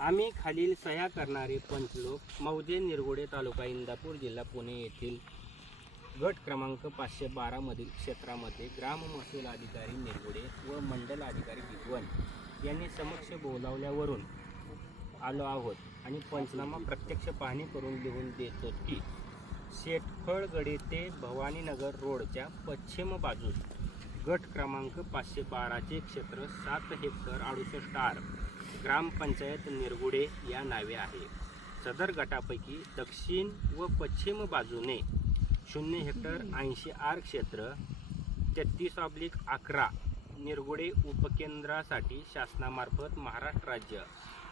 आम्ही खालील सह्या करणारे पंचलोक मौजे निरगुडे तालुका इंदापूर जिल्हा पुणे येथील गट क्रमांक पाचशे बारामधील क्षेत्रामध्ये ग्राम महसूल अधिकारी निरगुडे व मंडल अधिकारी भिगवण यांनी समक्ष बोलावल्यावरून आलो आहोत आणि पंचनामा प्रत्यक्ष पाहणी करून लिहून देतो की शेटफळगडे ते भवानीनगर रोडच्या पश्चिम बाजूस गट क्रमांक पाचशे बाराचे क्षेत्र सात हेक्टर अडुसष्ट आर. ग्रामपंचायत निरगुडे या नावे आहे. सदर गटापैकी दक्षिण व पश्चिम बाजूने शून्य हेक्टर ऐंशी आर क्षेत्र तेहतीस ऑब्लिक अकरा निरगुडे उपकेंद्रासाठी शासनामार्फत महाराष्ट्र राज्य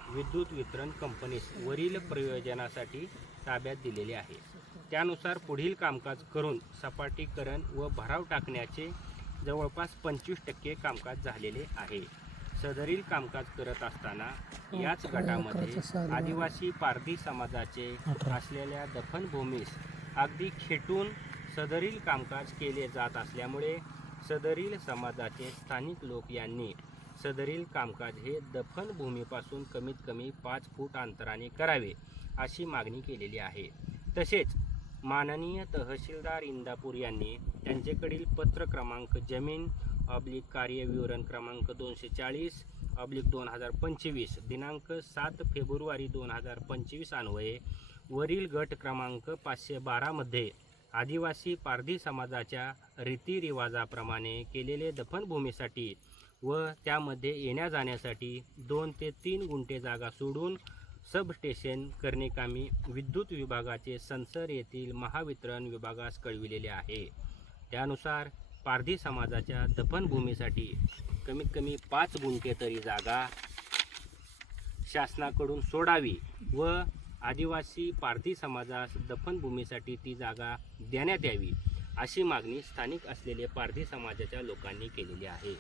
विद्युत वितरण कंपनीस वरील प्रयोजनासाठी ताब्यात दिलेले आहे. त्यानुसार पुढील कामकाज करून सपाटीकरण व भराव टाकण्याचे जवळपास पंचवीस टक्के कामकाज झालेले आहे. सदरील कामकाज करत असताना याच गटामध्ये आदिवासी पारधी समाजाचे असलेल्या दफनभूमीस अगदी खेटून सदरील कामकाज केले जात असल्यामुळे सदरील समाजाचे स्थानिक लोक यांनी सदरील कामकाज हे दफनभूमीपासून कमीत कमी पाच फूट अंतराने करावे अशी मागणी केलेली आहे. तसेच माननीय तहसीलदार इंदापूर यांनी त्यांच्याकडील पत्र क्रमांक जमीन ऑब्लिक कार्यविवरण क्रमांक दोनशे चाळीस ऑब्लिक दोन हजार पंचवीस दिनांक सात फेब्रुवारी दोन हजार पंचवीस अन्वये वरील गट क्रमांक पाचशे बारामध्ये आदिवासी पारधी समाजाच्या रीतिरिवाजाप्रमाणे केलेले दफनभूमीसाठी व त्यामध्ये येण्या जाण्यासाठी दोन ते तीन गुंठे जागा सोडून सबस्टेशन करणे विद्युत विभागाचे संसर येथील महावितरण विभागास कळविलेले आहे. त्यानुसार पारधी समाजाच्या दफनभूमीसाठी कमीत कमी पाच गुंठे तरी जागा शासनाकडून सोडावी व आदिवासी पारधी समाजास दफनभूमीसाठी ती जागा देण्यात यावी अशी मागणी स्थानिक असलेले पारधी समाजाच्या लोकांनी केलेली आहे.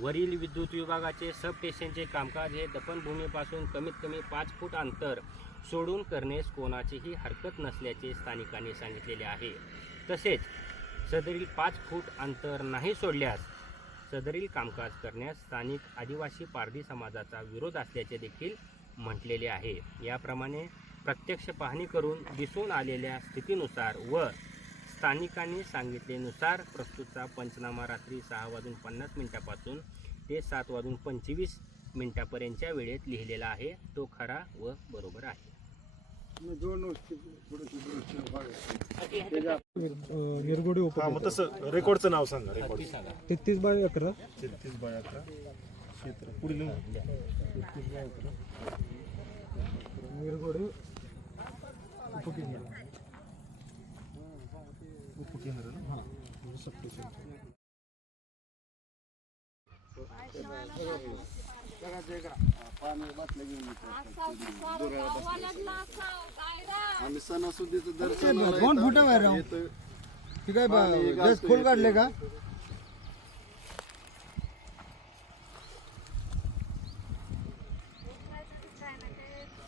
वरील विद्युत विभागाचे सब स्टेशनचे कामकाज हे दफनभूमीपासून कमीत कमी पाच फूट अंतर सोडून करण्यास कोणाचीही हरकत नसल्याचे स्थानिकांनी सांगितलेले आहे. तसेच सदरील पाच फूट अंतर नाही सोडल्यास सदरील कामकाज करण्यास स्थानिक आदिवासी पारधी समाजाचा विरोध असल्याचे देखील म्हटलेले आहे. याप्रमाणे प्रत्यक्ष पाहणी करून दिसून आलेल्या स्थितीनुसार व स्थानिकांनी सांगितल्यानुसार प्रस्तुतचा पंचनामा रात्री सहा वाजून पन्नास मिनिटापासून ते सात वाजून पंचवीस मिनिटापर्यंतच्या वेळेत लिहिलेला आहे. तो खरा व बरोबर आहे. निरगुडी हा मग तसं रेकॉर्डचं नाव सांगा रेकॉर्ड. तेहतीस बाय अकरा. तेहतीस बाय अकरा. क्षेत्र. पुढील निरगुडी उपकेंद्र. उपकेंद्र ना? हां. म्हणजे आम्ही सणासुदीचं दर्शन दोन फुट बाहेर गॅस फुल काढले का?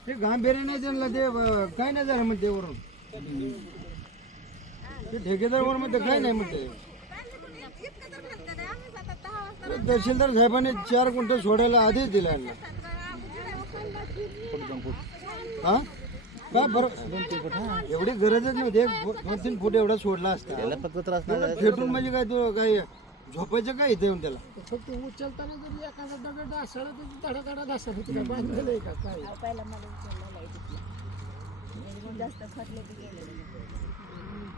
ते गांभीर्य नाही त्यांना ते काय नाही झालं म्हणते वरून ते ठेकेदार काय नाही म्हणते तहसीलदार साहेबांनी चार गुंठ सोडायला आधीच दिला. हा? काय बरं? एवढी गरजच नव्हती. दोन तीन फूट एवढा सोडला असता. फेटून म्हणजे काय तू काय झोपायचं काय इथे येऊन त्याला? फक्त उचलताना जर एखादा दगड ढासळला तर धडाधडा ढासळ होती का बांधलेलं आहे का? काय? पहिला मला मग जास्त खटले बी